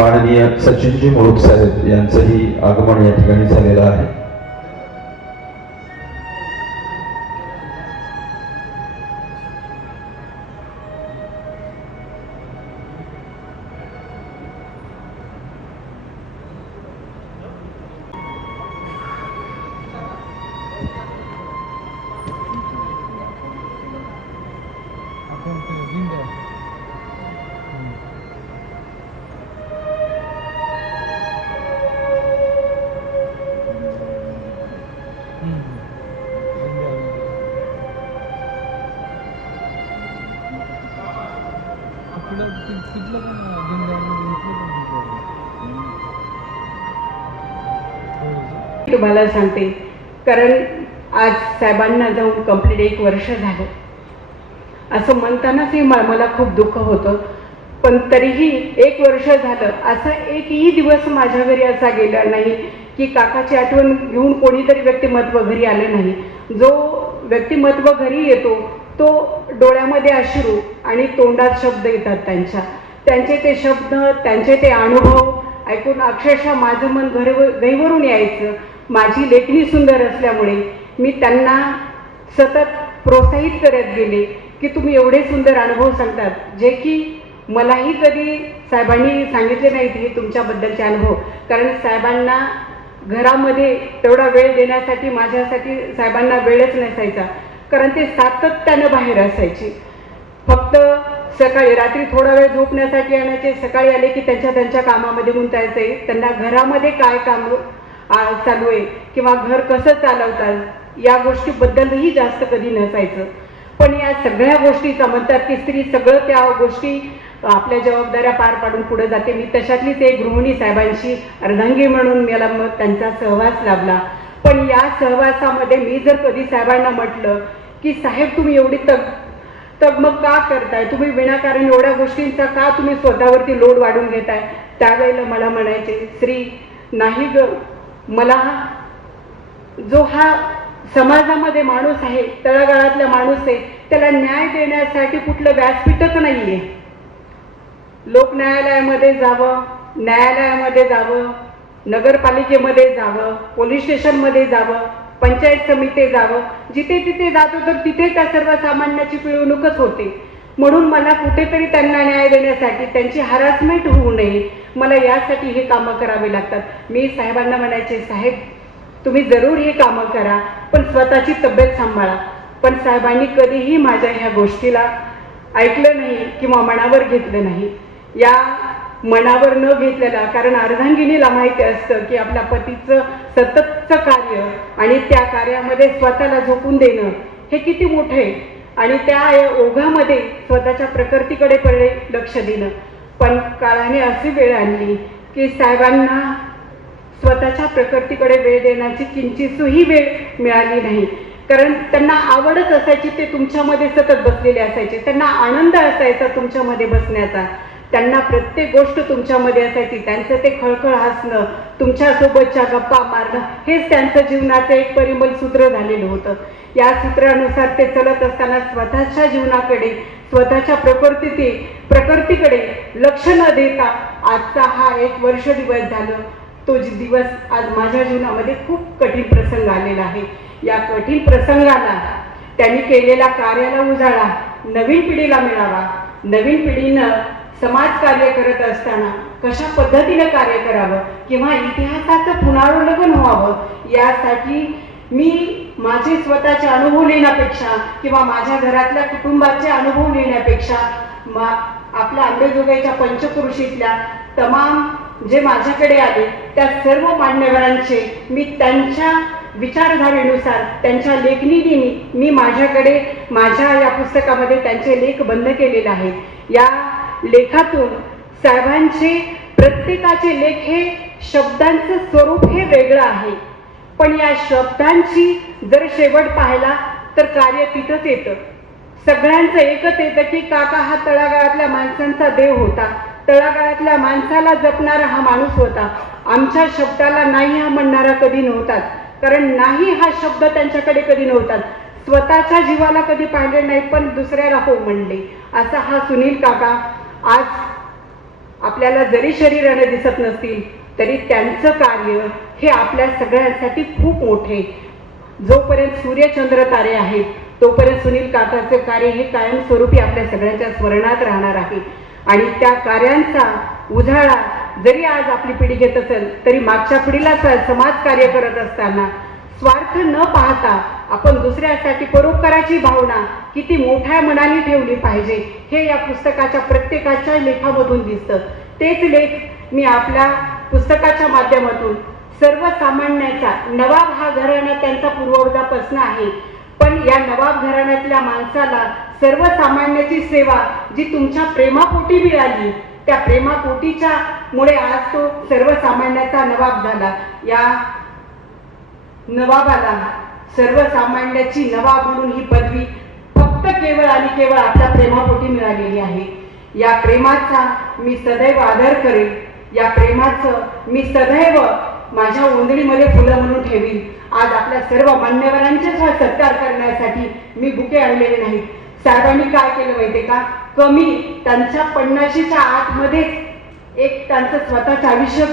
माननीय सचिनजी मुळूक साहेब यांचंही आगमन या ठिकाणी झालेलं आहे. तुम्हाला सांगते. कारण आज साहेबांना जाऊन कंप्लीट एक वर्ष झालं. असं म्हणतानाच मला खूप दुःख होतं. पण तरीही एक वर्ष झालं. असा एकही दिवस माझ्या घरी असा गेला नाही की काकाची आठवण घेऊन कोणीतरी व्यक्तिमत्व घरी आलं नाही. जो व्यक्तिमत्व घरी येतो तो डोळ्यामध्ये अश्रू आणि तोंडात शब्द येतात त्यांच्या. त्यांचे ते शब्द त्यांचे ते अनुभव ऐकून अक्षरशः माझं मन घर गैवरून यायचं. माझी लेखणी सुंदर असल्यामुळे मी त्यांना सतत प्रोत्साहित करत गेले की तुम्ही एवढे सुंदर अनुभव सांगतात. जे की मलाही कधी साहेबांनी सांगितले नाहीत हे तुमच्याबद्दलचे अनुभव. कारण साहेबांना घरामध्ये तेवढा वेळ देण्यासाठी माझ्यासाठी साहेबांना वेळच नसायचा. कारण ते सातत्यानं बाहेर असायचे. सकाळी रात्री थोडा वेळ झोपण्यासाठी आणायचे सकाळी आले की त्यांच्या त्यांच्या कामामध्ये गुंतायचे. त्यांना घरामध्ये काय काम चालू आहे किंवा घर कसं चालवतात या गोष्टीबद्दलही जास्त कधी नसायचं. पण या सगळ्या गोष्टीचा म्हणतात की स्त्री सगळं त्या गोष्टी आपल्या जबाबदाऱ्या पार पाडून पुढे जाते. मी तशातलीच एक गृहिणी साहेबांशी अर्धांगी म्हणून मला मग त्यांचा सहवास लाभला. पण या सहवासामध्ये मी जर कधी साहेबांना म्हटलं की साहेब तुम्ही एवढी तग तर मग का करताय? तुम्ही विनाकारण एवढ्या गोष्टींचा का तुम्ही स्वतःवरती लोड वाढून घेताय? त्यावेळेला मला म्हणायचे श्री नाही ग. मला जो हा समाजामध्ये माणूस आहे तळागाळातला माणूस आहे त्याला न्याय देण्यासाठी कुठलं व्यासपीठच नाही आहे लोक न्यायालयामध्ये जावं न्यायालयामध्ये जावं नगरपालिकेमध्ये जावं पोलीस स्टेशनमध्ये जावं पंचायत समिती जावं. जिथे तिथे जातो तर तिथे त्या सर्वसामान्याची पिळवणूकच होते. म्हणून मला कुठेतरी त्यांना न्याय देण्यासाठी त्यांची हरासमेंट होऊ नये. मला यासाठी हे कामं करावे लागतात. मी साहेबांना म्हणायचे साहेब तुम्ही जरूर हे कामं करा पण स्वतःची तब्येत सांभाळा. पण साहेबांनी कधीही माझ्या ह्या गोष्टीला ऐकलं नाही किंवा मनावर घेतलं नाही. या मनावर न घेतलेला कारण अर्धांगिनीला माहिती असतं की आपल्या पतीचं सततचं कार्य आणि त्या कार्यामध्ये स्वतःला झोपून देणं हे किती मोठं आहे. आणि त्या ओघामध्ये स्वतःच्या प्रकृतीकडे पडले लक्ष देणं. पण काळाने अशी वेळ आणली की साहेबांना स्वतःच्या प्रकृतीकडे वेळ देण्याची किंचितही वेळ मिळाली नाही. कारण त्यांना आवडच असायची ते तुमच्यामध्ये सतत बसलेले असायचे त्यांना आनंद असायचा तुमच्यामध्ये बसण्याचा. त्यांना प्रत्येक गोष्ट तुमच्यामध्ये असायची. त्यांचं ते खळखळ हसणं तुमच्यासोबतच्या गप्पा मारणं हेच त्यांचं जीवनाचं एक परिमल सूत्र झालेलं होतं. या सूत्रानुसार ते चलत असताना स्वतःच्या जीवनाकडे स्वतःच्या प्रकृती प्रकृतीकडे लक्ष न देता आजचा हा एक वर्ष दिवस झालं. तो दिवस आज माझ्या जीवनामध्ये खूप कठीण प्रसंग आलेला आहे. या कठीण प्रसंगाला त्यांनी केलेल्या कार्याला उजाळा. नवीन पिढीला मिळावा. नवीन पिढीनं समाज कार्य करत असताना कशा पद्धतीनं कार्य करावं किंवा इतिहासाचं पुनरावलोकन व्हावं यासाठी मी माझे स्वतःचे अनुभव लिहिण्यापेक्षा किंवा माझ्या घरातल्या कुटुंबाचे अनुभव लिहिण्यापेक्षा मा आपल्या आंबेजोगाईच्या पंचपुरुषीतल्या तमाम जे माझ्याकडे आले त्या सर्व मान्यवरांचे मी त्यांच्या विचारधारेनुसार त्यांच्या लेखणीने मी माझ्याकडे माझ्या या पुस्तकामध्ये त्यांचे लेख बंद केलेले आहेत. या लेखातून साहेबांचे प्रत्येकाचे लेख हे शब्दांचं स्वरूप हे वेगळं आहे. पण या शब्दांची जर शेवट पाहिला तर कार्य तिथंच येतं. सगळ्यांचं एकच येतं की काका हा तळागाळातल्या माणसांचा देव होता. तळागाळातल्या माणसाला जपणारा हा माणूस होता. आमच्या शब्दाला नाही हा म्हणणारा कधी नव्हताच. कारण नाही हा शब्द त्यांच्याकडे कधी नव्हताच. स्वतःच्या जीवाला कधी पाहिले नाही पण दुसऱ्याला हो म्हणले. असा हा सुनील काका आज आपल्याला जरी शरीराने दिसत नसतील तरी त्यांचं कार्य हे आपल्या सगळ्यांसाठी खूप मोठे. जोपर्यंत सूर्यचंद्र तारे आहेत तोपर्यंत सुनील काकाचे कार्य हे कायमस्वरूपी आपल्या सगळ्यांच्या स्मरणात राहणार आहे. आणि त्या कार्यांचा उजाळा जरी आज आपली पिढी घेत असेल तरी मागच्या पिढीला समाज कार्य करत असताना स्वार्थ न पाहता आपण दुसऱ्यासाठी परोपकाराची भावना किती मोठ्या मनाने ठेवली पाहिजे हे या पुस्तकाच्या प्रत्येकाच्या लेखामधून दिसतं. तेच लेख मी आपल्या पुस्तकाच्या माध्यमातून सर्वसामान्याचा नवाब हा घराणा त्यांचा पूर्वजापासून आहे. पण या नवाब घराण्यातल्या माणसाला सर्वसामान्याची सेवा जी तुमच्या प्रेमापोटी मिळाली त्या प्रेमापोटीच्या मुळे आज तो सर्वसामान्याचा नवाब झाला. या नवाबाला सर्वसामान्याची नवाब म्हणून ही पदवी फक्त केवळ आणि केवळ आपल्या प्रेमापोटी मिळालेली आहे. या प्रेमाचा मी सदैव आदर करेन या प्रेमाचं मी सदैव माझ्या ओंदळीमध्ये फुलं म्हणून ठेवीन. आज आपल्या सर्व मान्यवरांचे सत्कार करण्यासाठी मी बुके आणलेले नाहीत. साहेबांनी काय केलं माहितीये का? कमी त्यांच्या पन्नाशीच्या आतमध्येच एक त्यांचं स्वतःचं आयुष्य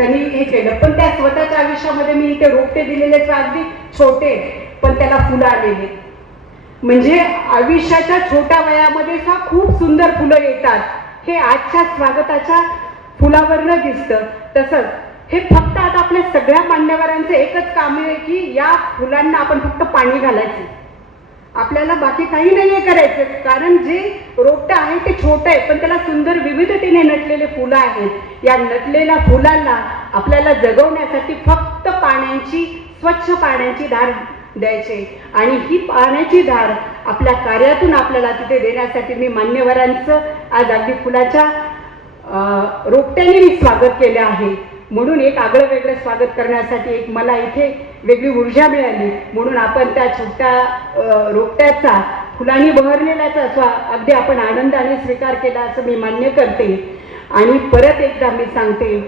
त्यांनी हे केलं. पण त्या स्वतःच्या आयुष्यामध्ये मी इथे रोपटे दिलेले अगदी छोटे पण त्याला फुलं आलेले म्हणजे आयुष्याच्या छोट्या वयामध्ये सुद्धा खूप सुंदर फुलं येतात. हे आजच्या स्वागताच्या फुलावरनं दिसतं. तसंच हे फक्त आता आपल्या सगळ्या मान्यवरांचं एकच काम आहे की या फुलांना आपण फक्त पाणी घालायचं. आपल्याला बाकी काही नाहीये करायचं. कारण जे रोपटं आहे ते छोटं आहे पण त्याला सुंदर विविधतेने नटलेले फुलं आहेत. या नटलेल्या फुलांना आपल्याला जगवण्यासाठी फक्त पाण्याची स्वच्छ पाण्याची धार द्यायचे आणि ही पाण्याची धार आपल्या कार्यातून आपल्याला तिथे देण्यासाठी मी मान्यवरांचं आज अगदी फुलाच्या रोपट्याने मी स्वागत केलं आहे. म्हणून एक आगळं वेगळं स्वागत करण्यासाठी एक मला इथे वेगळी ऊर्जा मिळाली. म्हणून आपण त्या छोट्या रोपट्याचा फुलांनी बहरलेल्याचा स्वा अगदी आपण आनंदाने स्वीकार केला असं मी मान्य करते. आणि परत एकदा मी सांगते.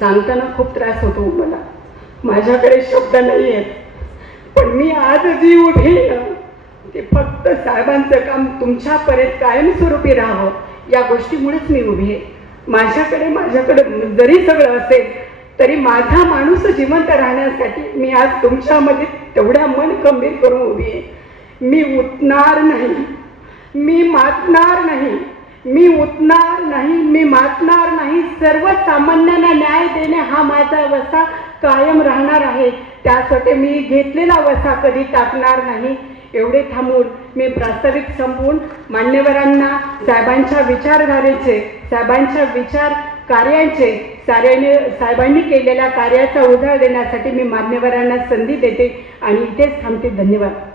सांगताना खूप त्रास होतो मला. माझ्याकडे शब्द नाही आहेत पण मी आज जी उभी ना ते फक्त साहेबांचं काम तुमच्यापर्यंत कायमस्वरूपी राहावं. या गोष्टीमुळेच मी उभी आहे. माझ्याकडे माझ्याकडे जरी सगळं असेल तरी माझा माणूस जिवंत राहण्यासाठी मी आज तुमच्यामध्ये तेवढ्या मन खंबीर करून उभी आहे. मी उठणार नाही. मी मातणार नाही. मी उठणार नाही. मी मातणार नाही. सर्वसामान्यांना न्याय देणे हा माझा वसा कायम राहणार आहे. त्यासाठी मी घेतलेला वसा कधी टाकणार नाही. एवढे थांबून मी प्रास्ताविक संपवून मान्यवरांना साहेबांच्या विचारधारेचे साहेबांच्या विचार कार्यांचे साऱ्याने साहेबांनी केलेल्या कार्याचा उजाळ देण्यासाठी मी मान्यवरांना संधी देते आणि इथेच थांबते. धन्यवाद.